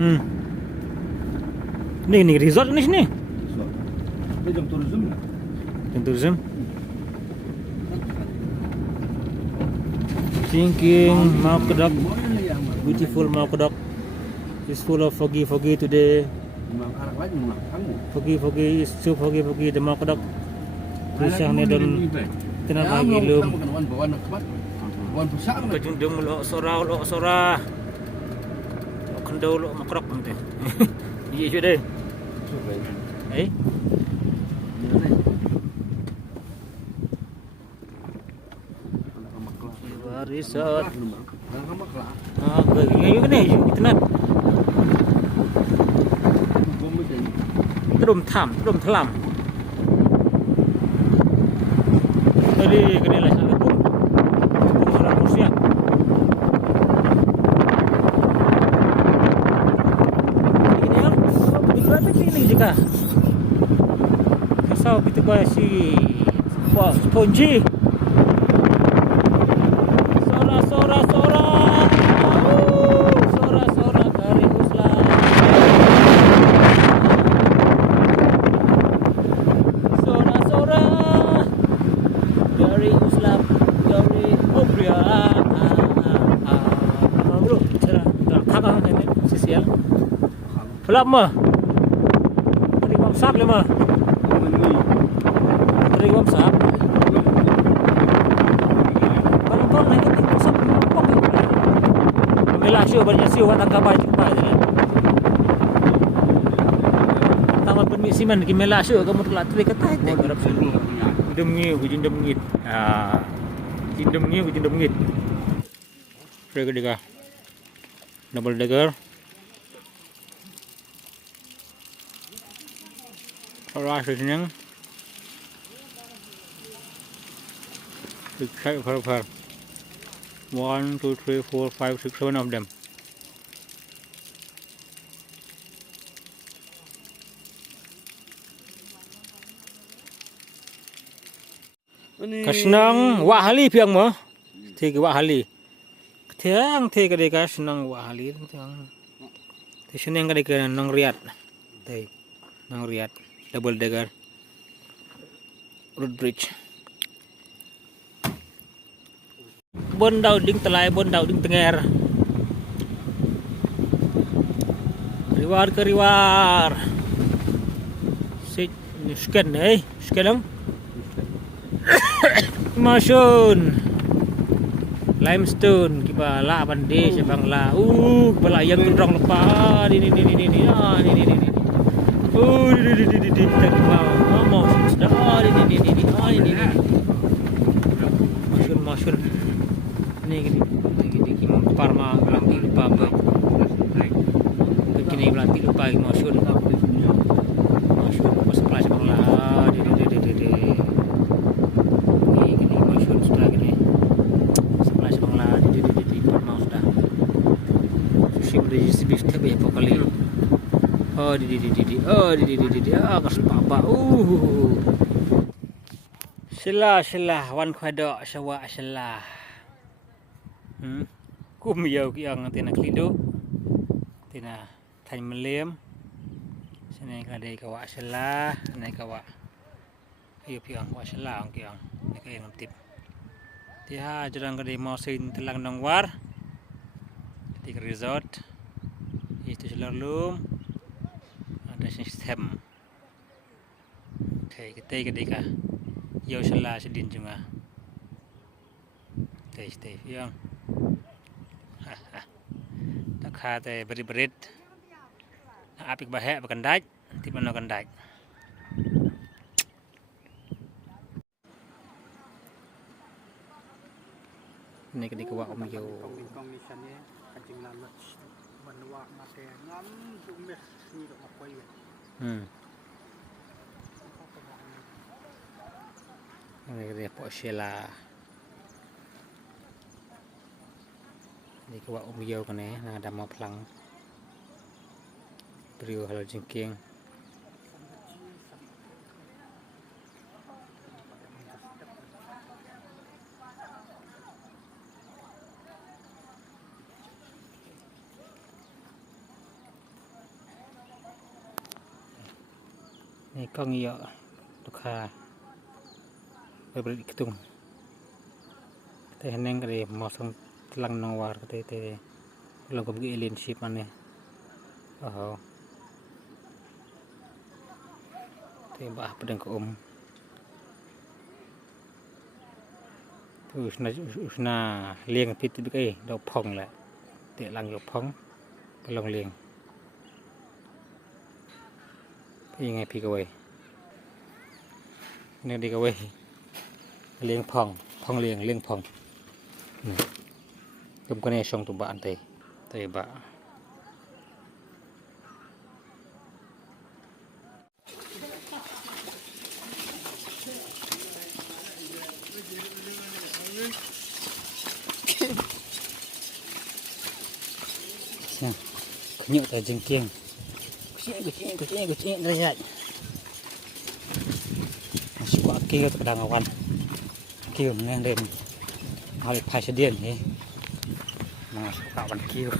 Hmm. Ini resort ni sini. Ini jam tourism. Tourism. Thinking Mount Kodok, beautiful Mount Kodok. It's full of foggy today. Anak lagi rumah kamu. Foggy is so foggy the Mount Kodok. Tulisannya dan tenang lagi lum. Kejundung lo sora. Kendo lo makrok nanti. Iya sudah. Eh? Resort. Ngayon ni, itinan. Trum thalam. Tadi kanila sa lubong. Sarap mo siya. Ini yang berapa ini juga. Kasau gitu ba si Spongy. Pelap mah. Tadi bang sap le mah. Tadi bang sap. Kalau kau naik ke bang sap pok. Melah siu banyak siu kat tangkap aja cepat je. Tamat permisiman ki melah siu kamu telat tadi kata itu. Harap sini. Hujung ngit. Ah. Hujung ngit. Frega dega. Double decker. Alright, senang. Check for 1, 2, 3, 4, 5, 6, 7 of them. Kasenang wak hali piang mo. Ti wak hali. Tiang ti ka deka senang wak hali tiang. Ti senang ka deka nang riat. Ti nang riat. Double decker road bridge. Bon daw ding telai, bon daw ding tenger. Riwar ke riwar. Sit scan scan lang. Masun. Limestone kiba la bande sebang la. Bala yang tudrong lepa. Ini. Ah ini. Oh, di kita mau sudah. Ini. Masyur. Ini gini parma lanti lupa apa. Begini lanti lupa masyur. Pas kelas bangla. Ini masyur sudah gini. Sekelas bangla di parma sudah. Sushi beri sebis tapi apa kali. Oh di kas papa Selah wan khado sawa selah kum yau yang tina klido tina thay melem sene kadai kawa selah sene kawa ayo piang wa selah ang nek yang tip dia jarang kadai mau sin telang nangwar di resort itu selalum ada sistem. Oke, kita ketika yau salah sedin juga. Stay yang. Tak hati berit. Apik bahaya berkendak, tiba nak kendak. Ini ketika wak om yau. Komisionnya kancing lalat menua mate ngam tumbes ni dok apa ya. Ini dia Porsela. Ini kewa yau kan nah ada mau pelang. Beriu halo jengking. Ini kong iyo tukha berberi ketung. Kita heneng kali mosong telang nawar kita belum pergi alien ship mana. Oh. Tembak pedang ke usna lieng pit tu kai dau phong la te lang yo phong pelong lieng pi ngai pi kawai ne di kawai lieng phong lieng phong kum ko ne song tu ba an te ba nhựa tại rừng kiêng kucing dari lại masih kuat kêu terkadang awan kêu meneng dem hal pasien ni masuk kawan kêu